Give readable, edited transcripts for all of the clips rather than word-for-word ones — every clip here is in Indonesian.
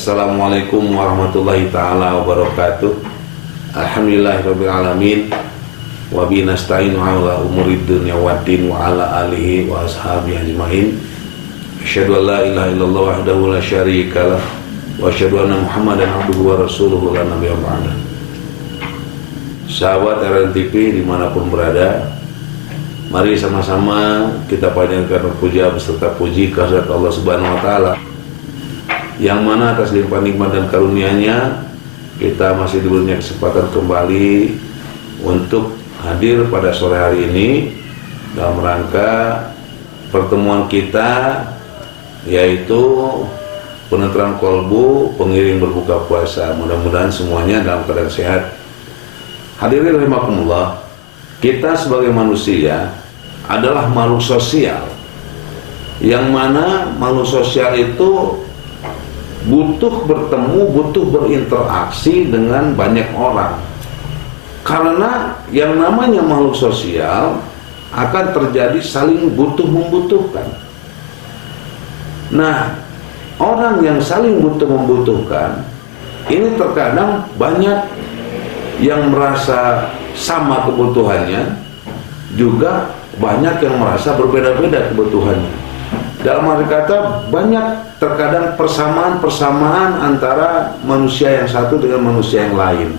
Assalamualaikum warahmatullahi ta'ala wabarakatuh. Alhamdulillahirabbil alamin. Wa bihi nasta'inu ala umurid dunya waddin wa ala alihi wa ashabihi ajmain. Asyhadu an la ilaha illallah wahdahu la syarika lah wa asyhadu anna Muhammadan abduhu wa rasuluhu la nabiyya ba'da. Sahabat RNTV dimanapun berada, mari sama-sama kita panjatkan puja beserta puji kehadirat Allah Subhanahu wa taala, yang mana atas limpahan nikmat dan karunia-Nya kita masih diberinya kesempatan kembali untuk hadir pada sore hari ini dalam rangka pertemuan kita, yaitu penenteran kolbu pengiring berbuka puasa. Mudah-mudahan semuanya dalam keadaan sehat. Hadirin rahimakumullah, kita sebagai manusia adalah makhluk sosial, yang mana makhluk sosial itu butuh bertemu, butuh berinteraksi dengan banyak orang. Karena yang namanya makhluk sosial akan terjadi saling butuh membutuhkan. Nah, orang yang saling butuh membutuhkan ini terkadang banyak yang merasa sama kebutuhannya, juga banyak yang merasa berbeda-beda kebutuhannya. Dalam arti kata, banyak terkadang persamaan-persamaan antara manusia yang satu dengan manusia yang lain.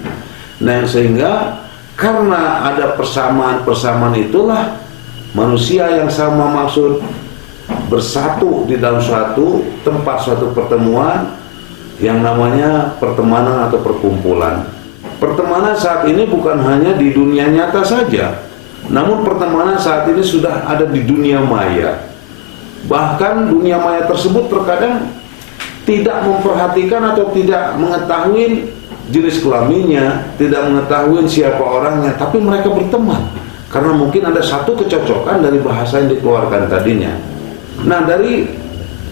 Nah, sehingga karena ada persamaan-persamaan itulah manusia yang sama maksud bersatu di dalam suatu tempat, suatu pertemuan yang namanya pertemanan atau perkumpulan. Pertemanan saat ini bukan hanya di dunia nyata saja, namun pertemanan saat ini sudah ada di dunia maya. Bahkan dunia maya tersebut terkadang tidak memperhatikan atau tidak mengetahui jenis kelaminnya, tidak mengetahui siapa orangnya, tapi mereka berteman karena mungkin ada satu kecocokan dari bahasa yang dikeluarkan tadinya. Nah, dari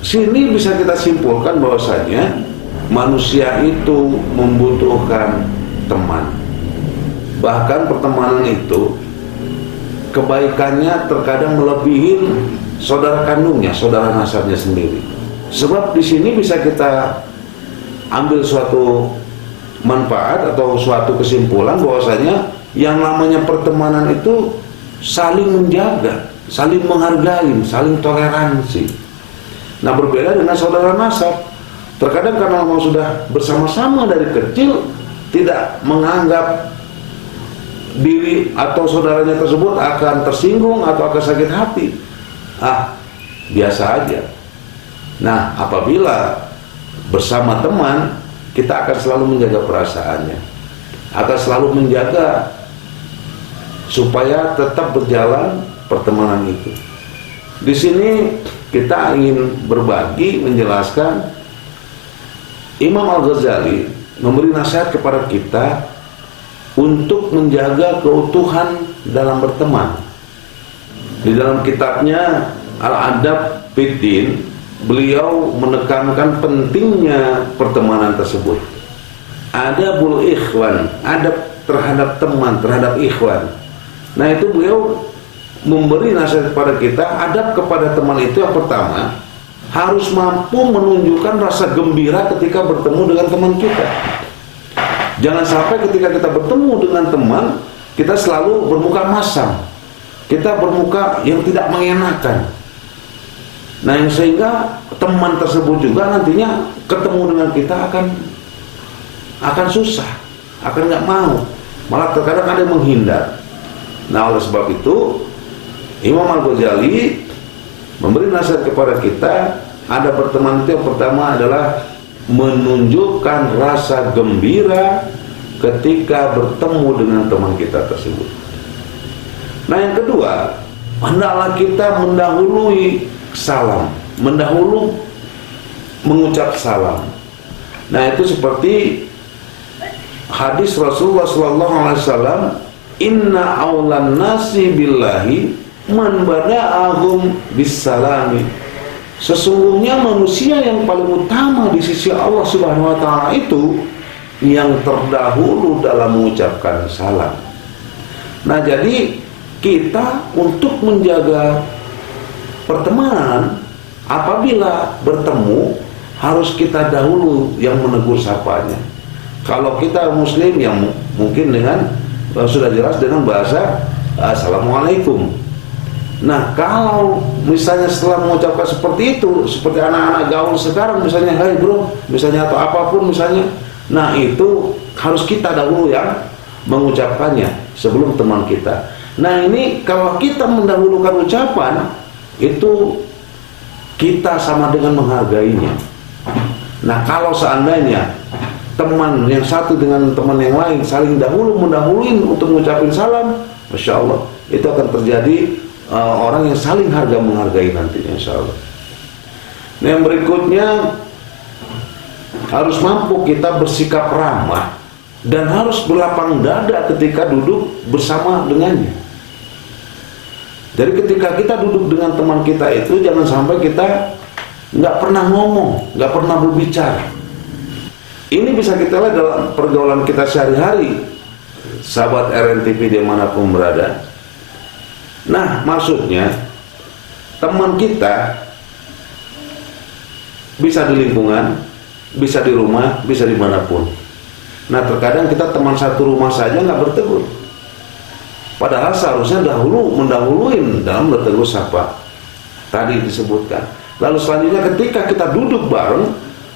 sini bisa kita simpulkan bahwasanya manusia itu membutuhkan teman. Bahkan pertemanan itu kebaikannya terkadang melebihi saudara kandungnya, saudara nasabnya sendiri. Sebab di sini bisa kita ambil suatu manfaat atau suatu kesimpulan bahwasanya yang namanya pertemanan itu saling menjaga, saling menghargai, saling toleransi. Nah, berbeda dengan saudara nasab. Terkadang karena memang sudah bersama-sama dari kecil, tidak menganggap diri atau saudaranya tersebut akan tersinggung atau akan sakit hati. Biasa aja. Nah, apabila bersama teman, kita akan selalu menjaga perasaannya, akan selalu menjaga supaya tetap berjalan pertemanan itu. Di sini kita ingin berbagi, menjelaskan Imam Al-Ghazali memberi nasihat kepada kita untuk menjaga keutuhan dalam berteman. Di dalam kitabnya Al-Adab Fiddin, beliau menekankan pentingnya pertemanan tersebut. Adabul ikhwan, adab terhadap teman, terhadap ikhwan. Nah, itu beliau memberi nasihat kepada kita, adab kepada teman itu yang pertama, harus mampu menunjukkan rasa gembira ketika bertemu dengan teman kita. Jangan sampai ketika kita bertemu dengan teman, kita selalu bermuka masam, kita bermuka yang tidak mengenakan. Nah, yang sehingga teman tersebut juga nantinya ketemu dengan kita akan susah, akan nggak mau, malah terkadang ada yang menghindar. Nah, oleh sebab itu Imam Al-Ghazali memberi nasihat kepada kita, ada berteman itu yang pertama adalah menunjukkan rasa gembira ketika bertemu dengan teman kita tersebut. Nah, yang kedua, hendaklah kita mendahului salam, mendahulu mengucap salam. Nah, itu seperti hadis Rasulullah SAW, inna aulan nasi billahi man bada'ahum bisalami. Sesungguhnya manusia yang paling utama di sisi Allah Subhanahu wa taala itu yang terdahulu dalam mengucapkan salam. Nah, jadi kita untuk menjaga pertemanan, apabila bertemu harus kita dahulu yang menegur sapanya. Kalau kita muslim yang mungkin dengan sudah jelas dengan bahasa assalamualaikum. Nah, kalau misalnya setelah mengucapkan seperti itu, seperti anak-anak gaul sekarang misalnya, hai bro, misalnya, atau apapun misalnya, nah itu harus kita dahulu yang mengucapkannya sebelum teman kita. Nah ini kalau kita mendahulukan ucapan, itu kita sama dengan menghargainya. Nah kalau seandainya teman yang satu dengan teman yang lain saling mendahuluin untuk mengucapkan salam, Masya Allah, itu akan terjadi orang yang saling harga menghargai nantinya, insya Allah. Nah, yang berikutnya, harus mampu kita bersikap ramah dan harus berlapang dada ketika duduk bersama dengannya. Jadi ketika kita duduk dengan teman kita itu, jangan sampai kita nggak pernah ngomong, nggak pernah berbicara. Ini bisa kita lihat dalam pergaulan kita sehari-hari, sahabat RNTV dimanapun berada. Nah, maksudnya teman kita bisa di lingkungan, bisa di rumah, bisa dimanapun. Nah, terkadang kita teman satu rumah saja nggak bertegur. Padahal seharusnya mendahuluin dalam bertegur sapa. Tadi disebutkan. Lalu selanjutnya ketika kita duduk bareng,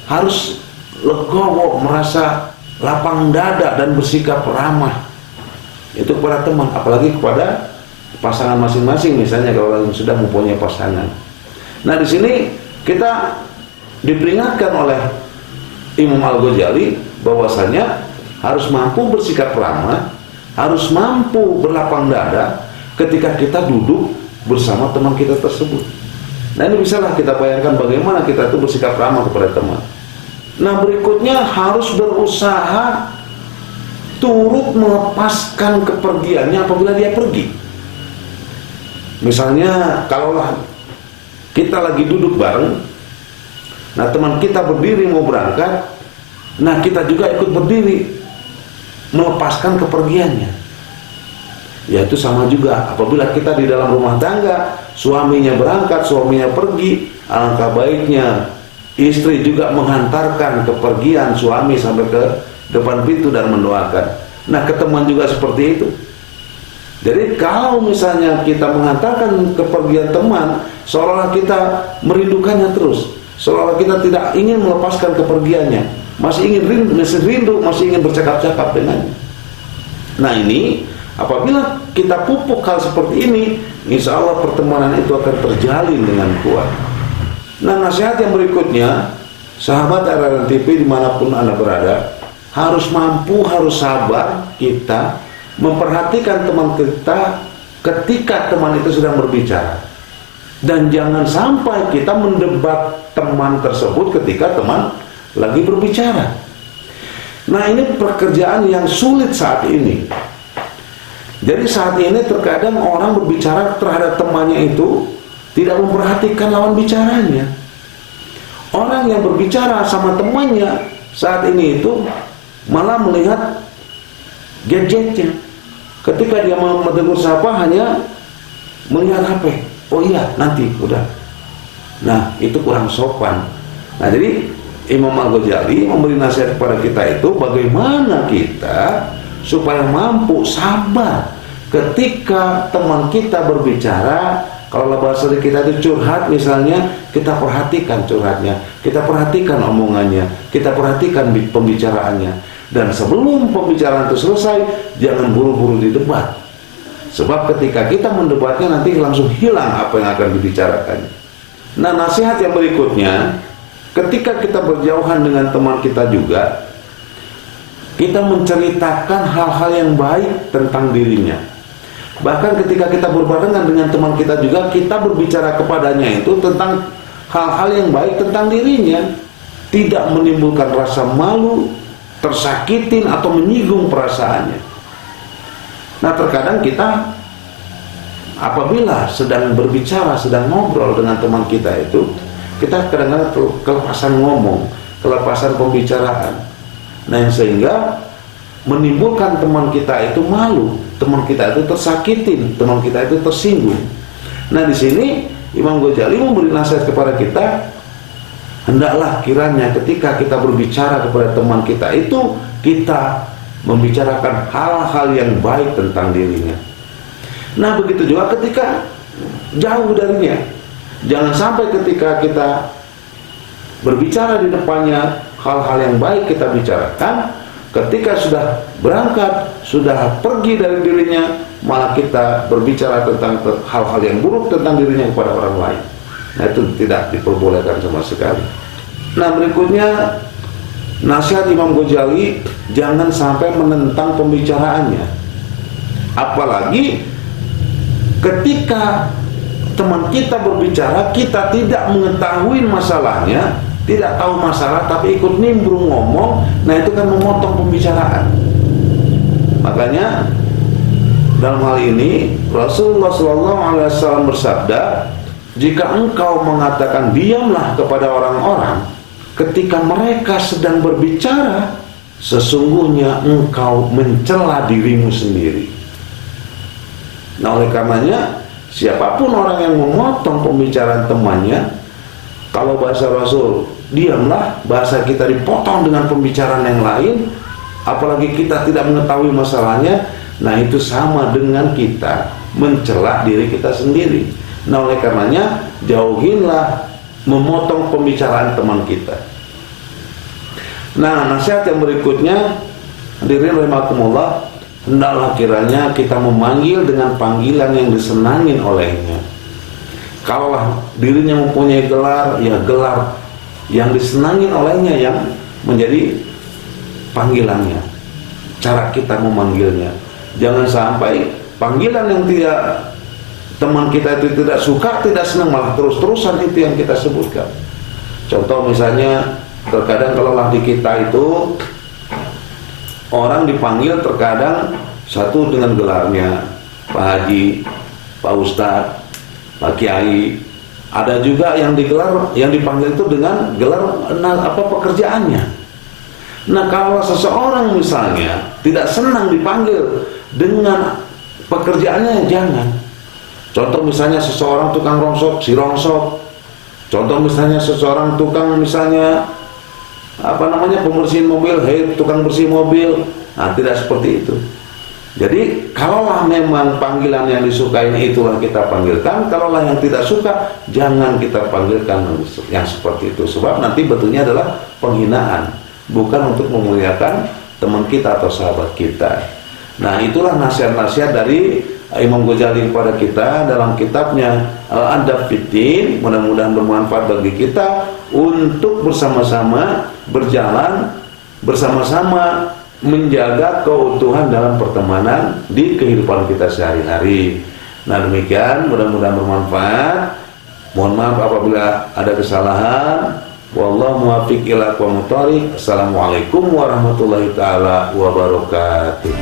harus legowo, merasa lapang dada dan bersikap ramah. Itu kepada teman, apalagi kepada pasangan masing-masing, misalnya kalau sudah mempunyai pasangan. Nah, di sini kita diperingatkan oleh Imam Al-Ghazali bahwasanya harus mampu bersikap ramah, harus mampu berlapang dada ketika kita duduk bersama teman kita tersebut. Nah, ini bisalah kita bayangkan bagaimana kita itu bersikap ramah kepada teman. Nah, berikutnya harus berusaha turut melepaskan kepergiannya apabila dia pergi. Misalnya kalaulah kita lagi duduk bareng, nah teman kita berdiri mau berangkat, nah kita juga ikut berdiri melepaskan kepergiannya. Ya itu sama juga apabila kita di dalam rumah tangga, suaminya berangkat, suaminya pergi, alangkah baiknya istri juga menghantarkan kepergian suami sampai ke depan pintu dan mendoakan. Nah, ke teman juga seperti itu. Jadi kalau misalnya kita menghantarkan kepergian teman, seolah-olah kita merindukannya terus, seolah-olah kita tidak ingin melepaskan kepergiannya, masih ingin rindu, masih ingin bercakap-cakap dengannya. Nah, ini apabila kita pupuk hal seperti ini, insya Allah pertemanan itu akan terjalin dengan kuat. Nah, nasihat yang berikutnya, sahabat RRNTV dimanapun Anda berada, harus mampu, harus sabar kita memperhatikan teman kita ketika teman itu sedang berbicara, dan jangan sampai kita mendebat teman tersebut ketika teman lagi berbicara. Nah, ini pekerjaan yang sulit saat ini. Jadi saat ini terkadang orang berbicara terhadap temannya itu tidak memperhatikan lawan bicaranya. Orang yang berbicara sama temannya saat ini itu malah melihat gadgetnya. Ketika dia mau menegur sapa hanya melihat HP. Oh iya, nanti udah. Nah, itu kurang sopan. Nah, jadi Imam Al-Ghazali memberi nasihat kepada kita itu bagaimana kita supaya mampu sabar ketika teman kita berbicara. Kalau bahasa kita itu curhat misalnya, kita perhatikan curhatnya, kita perhatikan omongannya, kita perhatikan pembicaraannya. Dan sebelum pembicaraan itu selesai, jangan buru-buru didebat. Sebab ketika kita mendebatnya nanti langsung hilang apa yang akan dibicarakan. Nah, nasihat yang berikutnya, ketika kita berjauhan dengan teman kita juga, kita menceritakan hal-hal yang baik tentang dirinya. Bahkan ketika kita berbarengan dengan teman kita juga, kita berbicara kepadanya itu tentang hal-hal yang baik tentang dirinya, tidak menimbulkan rasa malu, tersakitin atau menyinggung perasaannya. Nah, terkadang kita apabila sedang berbicara, sedang ngobrol dengan teman kita itu, kita kadang-kadang kelepasan ngomong, kelepasan pembicaraan. Nah, sehingga menimbulkan teman kita itu malu, teman kita itu tersakitin, teman kita itu tersinggung. Nah, di sini Imam Ghazali memberi nasihat kepada kita, hendaklah kiranya ketika kita berbicara kepada teman kita itu, kita membicarakan hal-hal yang baik tentang dirinya. Nah begitu juga ketika jauh darinya. Jangan sampai ketika kita berbicara di depannya hal-hal yang baik kita bicarakan, ketika sudah berangkat, sudah pergi dari dirinya, malah kita berbicara tentang hal-hal yang buruk tentang dirinya kepada orang lain. Nah itu tidak diperbolehkan sama sekali. Nah berikutnya nasihat Imam Ghazali, jangan sampai menentang pembicaraannya. Apalagi ketika teman kita berbicara, kita tidak mengetahui masalahnya, tidak tahu masalah tapi ikut nimbrung ngomong, nah itu kan memotong pembicaraan. Makanya dalam hal ini Rasulullah SAW bersabda, jika engkau mengatakan diamlah kepada orang-orang ketika mereka sedang berbicara, sesungguhnya engkau mencela dirimu sendiri. Nah oleh karenanya, siapapun orang yang memotong pembicaraan temannya, kalau bahasa Rasul, diamlah, bahasa kita dipotong dengan pembicaraan yang lain, apalagi kita tidak mengetahui masalahnya, nah itu sama dengan kita mencela diri kita sendiri. Nah oleh karenanya, jauhinlah memotong pembicaraan teman kita. Nah nasihat yang berikutnya, hadirin rahimakumullah, hendaklah kiranya kita memanggil dengan panggilan yang disenangin olehnya. Kalaulah dirinya mempunyai gelar, ya gelar yang disenangin olehnya yang menjadi panggilannya, cara kita memanggilnya. Jangan sampai panggilan yang tidak, teman kita itu tidak suka, tidak senang, malah terus-terusan itu yang kita sebutkan. Contoh misalnya, terkadang kalau di kita itu orang dipanggil terkadang satu dengan gelarnya, Pak Haji, Pak Ustadz, Pak Kiai. Ada juga yang digelar, yang dipanggil itu dengan gelar pekerjaannya. Nah kalau seseorang misalnya tidak senang dipanggil dengan pekerjaannya, jangan. Contoh misalnya seseorang tukang rongsok, si rongsok. Contoh misalnya seseorang tukang misalnya pembersihin mobil, hei tukang bersih mobil. Nah tidak seperti itu. Jadi kalaulah memang panggilan yang disukai itulah kita panggilkan, kalaulah yang tidak suka jangan kita panggilkan yang seperti itu, sebab nanti betulnya adalah penghinaan, bukan untuk memuliakan teman kita atau sahabat kita. Nah itulah nasihat-nasihat dari Imam Ghazali kepada kita dalam kitabnya Al-Adab Fiddin. Mudah-mudahan bermanfaat bagi kita untuk bersama-sama berjalan, bersama-sama menjaga keutuhan dalam pertemanan di kehidupan kita sehari-hari. Nah demikian, mudah-mudahan bermanfaat. Mohon maaf apabila ada kesalahan. Wallahu muwaffiq ila aqwamit thoriq. Assalamualaikum warahmatullahi taala wabarakatuh.